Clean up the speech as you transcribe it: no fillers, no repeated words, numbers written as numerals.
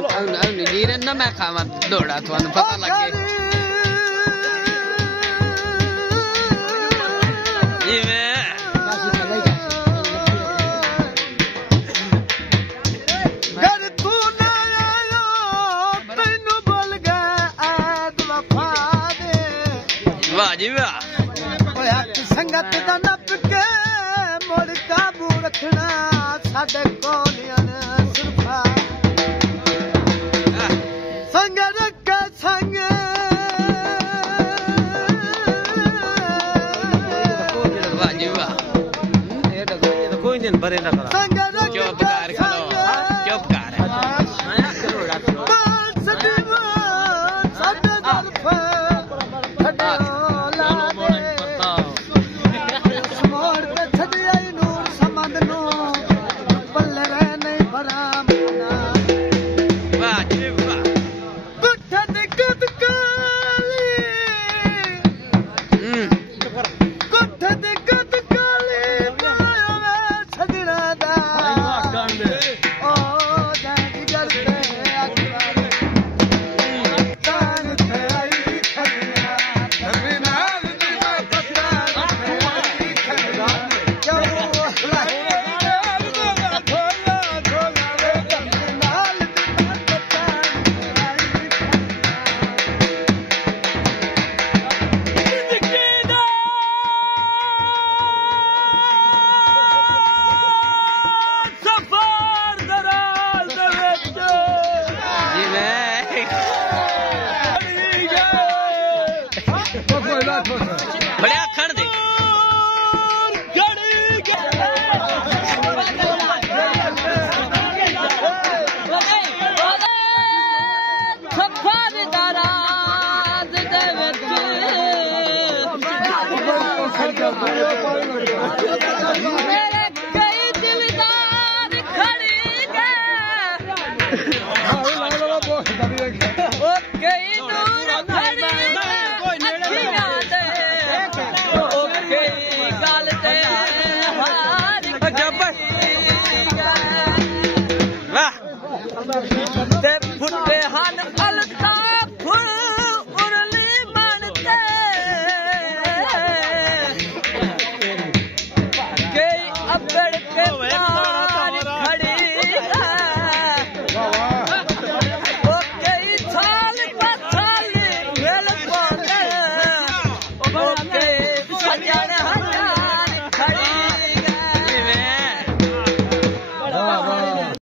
अच्छी नीर ना मैं खावा दौड़ा थानू पता लगे वाह जी वाह संगत दा नप के मुड़ काबू रखना साडे कोलियां सुरफा संग रख संग वाह जी वाह ये तो कोई दिन भरे ना करा संग रख